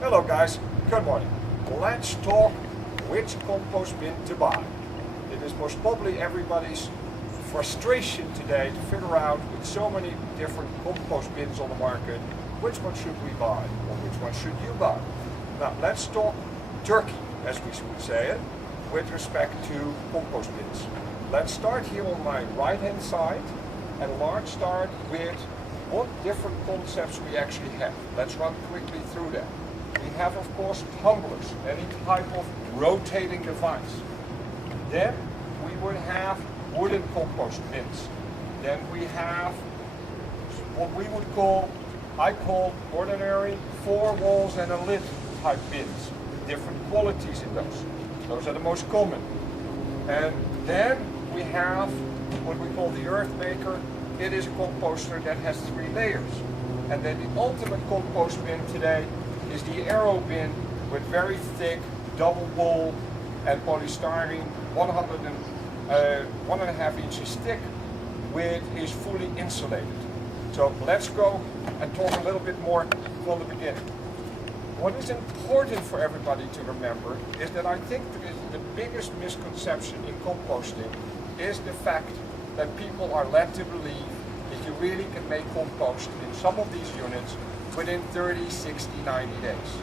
Hello guys, good morning. Let's talk which compost bin to buy. It is most probably everybody's frustration today to figure out with so many different compost bins on the market, which one should we buy or which one should you buy? Now let's talk turkey, as we would say it, with respect to compost bins. Let's start here on my right hand side and let's start with what different concepts we actually have. Let's run quickly through them. We have, of course, tumblers, any type of rotating device. Then we would have wooden compost bins. Then we have what we would call, I call ordinary 4 walls and a lid type bins. Different qualities in those. Those are the most common. And then we have what we call the earth maker. It is a composter that has 3 layers. And then the ultimate compost bin today is the aero bin with very thick double bowl and polystyrene, 1.5 inches thick, which is fully insulated. So let's go and talk a little bit more from the beginning. What is important for everybody to remember is that I think that the biggest misconception in composting is the fact that people are led to believe that you really can make compost in some of these units within 30, 60, 90 days.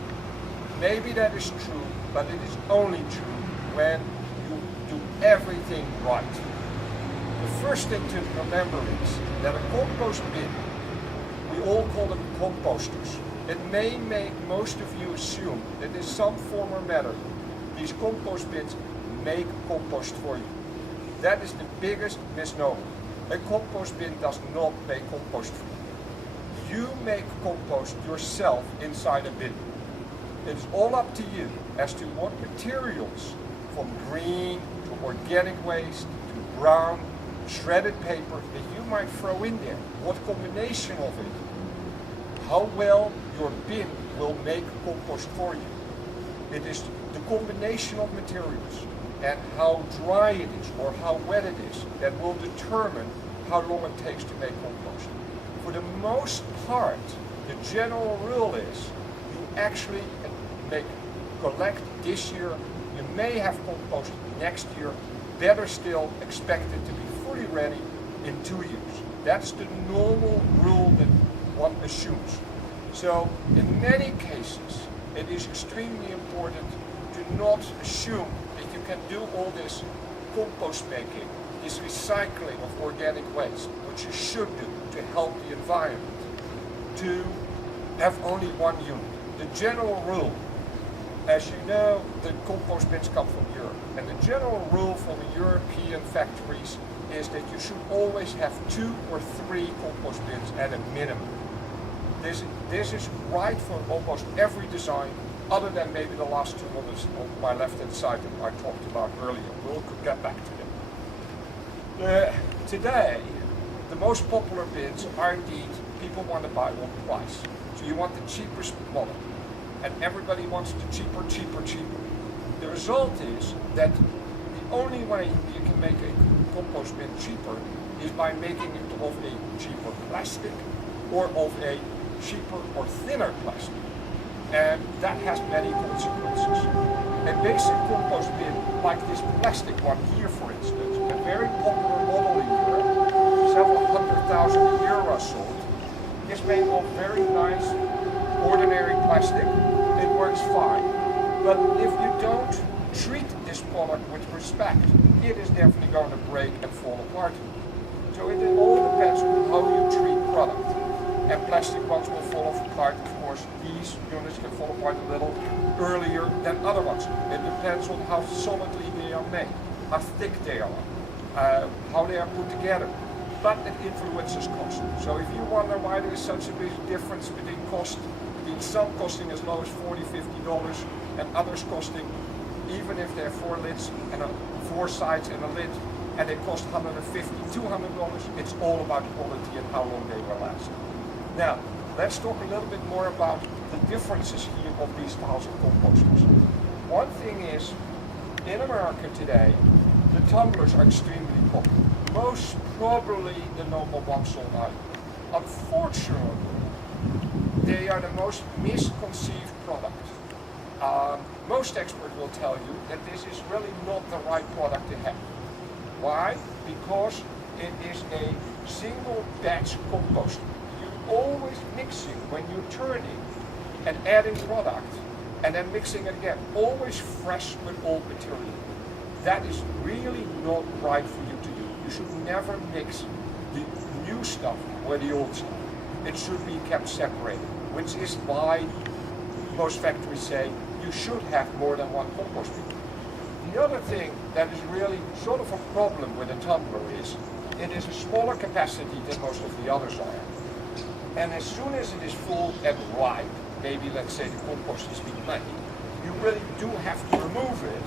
Maybe that is true, but it is only true when you do everything right. The first thing to remember is that a compost bin, we all call them composters. It may make most of you assume that in some form or matter, these compost bins make compost for you. That is the biggest misnomer. A compost bin does not make compost for you. You make compost yourself inside a bin. It's all up to you as to what materials, from green to organic waste to brown, shredded paper, that you might throw in there. What combination of it? How well your bin will make compost for you. It is the combination of materials and how dry it is or how wet it is that will determine how long it takes to make compost. For the most part, the general rule is you actually collect this year, you may have compost next year, better still expect it to be fully ready in 2 years. That's the normal rule that one assumes. So in many cases, it is extremely important to not assume that you can do all this compost making, this recycling of organic waste, which you should do to help the environment, to have only one unit. The general rule, as you know, the compost bins come from Europe, and the general rule from the European factories is that you should always have 2 or 3 compost bins at a minimum. This is right for almost every design, other than maybe the last 2 on my left-hand side that I talked about earlier. We'll get back to them. Today, the most popular bins are indeed, people want to buy one twice. So you want the cheapest model. And everybody wants the cheaper. The result is that the only way you can make a compost bin cheaper is by making it of a cheaper plastic or of a cheaper or thinner plastic. And that has many consequences. A basic compost bin, like this plastic one here for instance, a very popular model in Europe, several 100,000 a year are sold, is made of very nice ordinary plastic. It works fine, but if you don't treat this product with respect, it is definitely going to break and fall apart. So it all depends on how you treat product. And plastic ones will fall apart, of course. These units can fall apart a little earlier than other ones. It depends on how solidly they are made, how thick they are, how they are put together. But it influences cost. So if you wonder why there is such a big difference between cost, between some costing as low as $40, $50 and others costing, even if they're 4 lids and 4 sides and a lid, and they cost $150, $200, it's all about quality and how long they will last. Now, let's talk a little bit more about the differences here of these styles of composters. One thing is, in America today, the tumblers are extremely popular. Most probably the number one sold out. Unfortunately, they are the most misconceived product. Most experts will tell you that this is really not the right product to have. Why? Because it is a single batch composter. You're always mixing when you're turning and adding product and then mixing it again. Always fresh with old material. That is really not right for you to do. You should never mix the new stuff with the old stuff. It should be kept separated, which is why most factories say you should have more than one compost bin. The other thing that is really sort of a problem with a tumbler is it is a smaller capacity than most of the others are. And as soon as it is full and ripe, maybe let's say the compost is being made, you really do have to remove it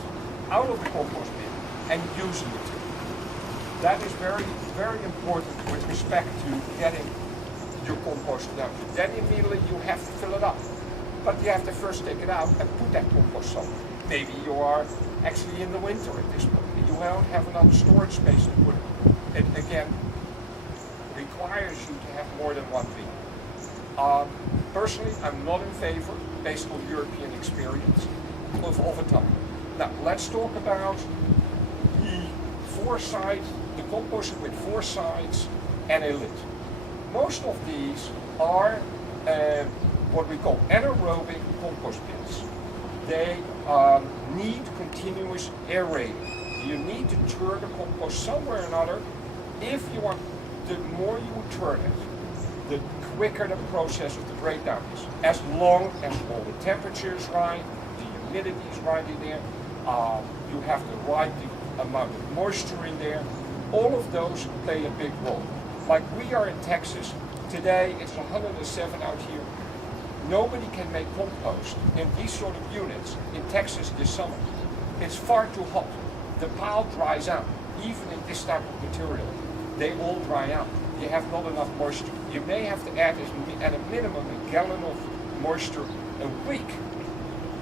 out of the compost bin and use the material. That is very, very important with respect to getting your compost done. Then immediately you have to fill it up. But you have to first take it out and put that compost somewhere. Maybe you are actually in the winter at this point and you don't have enough storage space to put it. It again requires you to have more than one bin. Personally, I'm not in favor, based on European experience, of a tumbler. Now, let's talk about the composter with 4 sides and a lid. Most of these are what we call anaerobic compost bins. They need continuous aerating. You need to turn the compost somewhere or another. If you want, the more you turn it, the quicker the process of the breakdown is. As long as all the temperature is right, the humidity is right in there, you have the right amount of moisture in there. All of those play a big role. Like we are in Texas, today it's 107 out here. Nobody can make compost in these sort of units in Texas this summer. It's far too hot. The pile dries out. Even in this type of material, they all dry out. You have not enough moisture. You may have to add at a minimum a gallon of moisture a week,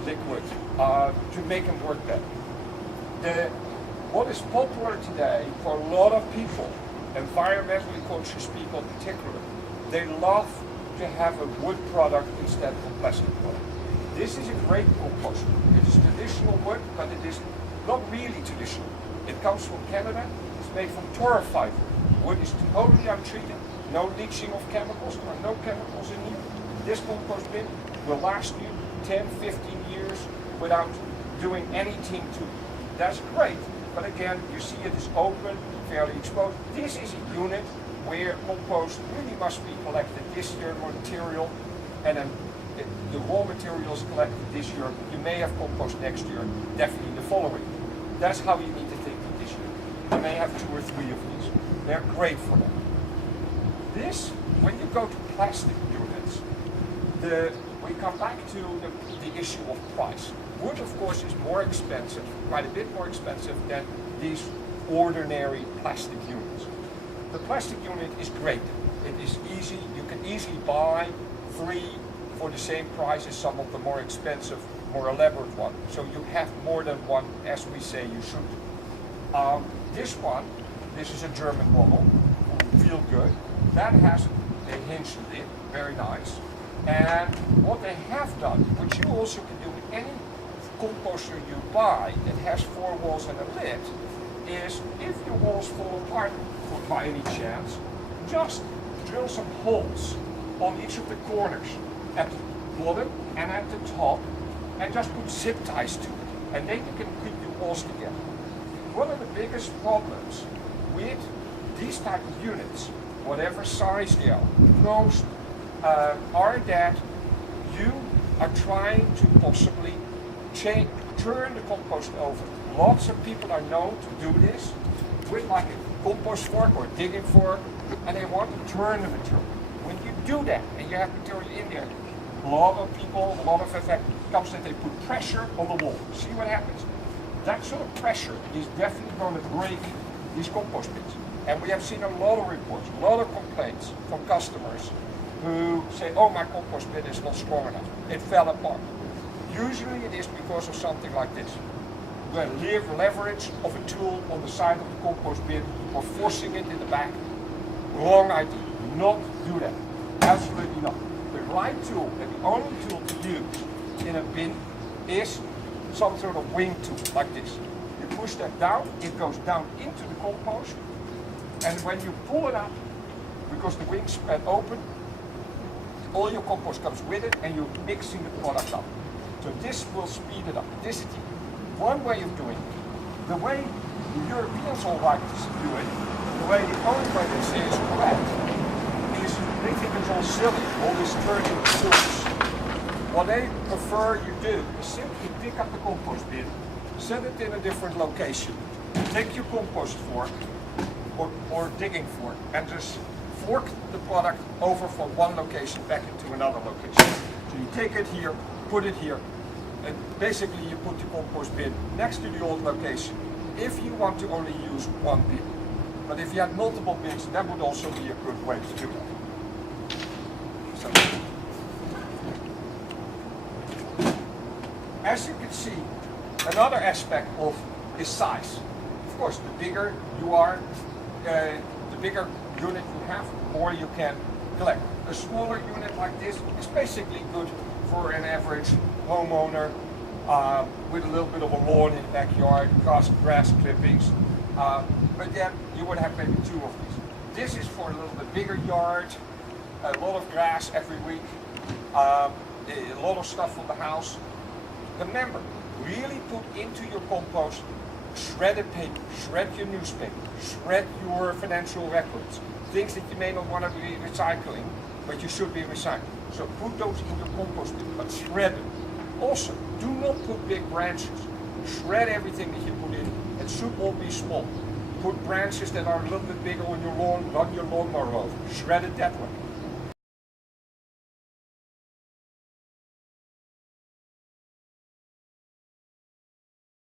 liquid, to make them work better. What is popular today for a lot of people, environmentally conscious people in particular, they love to have a wood product instead of a plastic product. This is a great composter. It is traditional wood, but it is not really traditional. It comes from Canada. It's made from torrefied wood. Wood is totally untreated. No leaching of chemicals. There are no chemicals in here. This compost bin will last you 10, 15 years without doing anything to it. That's great, but again, you see it is open, fairly exposed. This is a unit where compost really must be collected this year, material, and then the raw materials collected this year. You may have compost next year, definitely the following. That's how you need to think of this year. You may have 2 or 3 of these. They're great for that. This, when you go to plastic units, we come back to the issue of price. Wood, of course, is more expensive, quite a bit more expensive than these ordinary plastic units. The plastic unit is great. It is easy. You can easily buy 3 for the same price as some of the more expensive, more elaborate ones. So you have more than one, as we say you should. This is a German model, feel good. That has a hinge lid, very nice. And what they have done, which you also can do with any composter you buy that has 4 walls and a lid, is if your walls fall apart by any chance, just drill some holes on each of the corners at the bottom and at the top, and just put zip ties to it, and then you can keep your walls together. One of the biggest problems with these type of units, whatever size they are, most are that you are trying to possibly turn the compost over. Lots of people are known to do this with like a compost fork or digging fork, and they want to turn the material. When you do that and you have material in there, a lot of people, a lot of effect comes that they put pressure on the wall. See what happens? That sort of pressure is definitely going to break these compost bins. And we have seen a lot of reports, a lot of complaints from customers who say, oh, my compost bin is not strong enough. It fell apart. Usually it is because of something like this. The leverage of a tool on the side of the compost bin or forcing it in the back. Wrong idea. Not do that. Absolutely not. The right tool and the only tool to use in a bin is some sort of wing tool like this. You push that down, it goes down into the compost, and when you pull it up, because the wings spread open, all your compost comes with it and you're mixing the product up. So this will speed it up. This is one way of doing it. The way the Europeans all like to do it, the way the only way they say is correct, is they think it's all silly, all this turning tools. What they prefer you do is simply pick up the compost bin, set it in a different location, take your compost fork or digging fork and just fork the product over from one location back into another location. So you take it here, put it here, and basically you put the compost bin next to the old location if you want to only use one bin. But if you had multiple bins, that would also be a good way to do that. So, as you can see, another aspect of is size. Of course, the bigger you are, the bigger unit you have, the more you can collect. A smaller unit like this is basically good for an average homeowner with a little bit of a lawn in the backyard, grass clippings, but then you would have maybe 2 of these. This is for a little bit bigger yard, a lot of grass every week, a lot of stuff from the house. Remember, really put into your compost shredded paper, shred your newspaper, shred your financial records, things that you may not want to be recycling, but you should be recycling. So put those in your compost bin, but shred them. Also, do not put big branches. Shred everything that you put in. It should all be small. Put branches that are a little bit bigger on your lawn, run your lawnmower over. Shred it that way.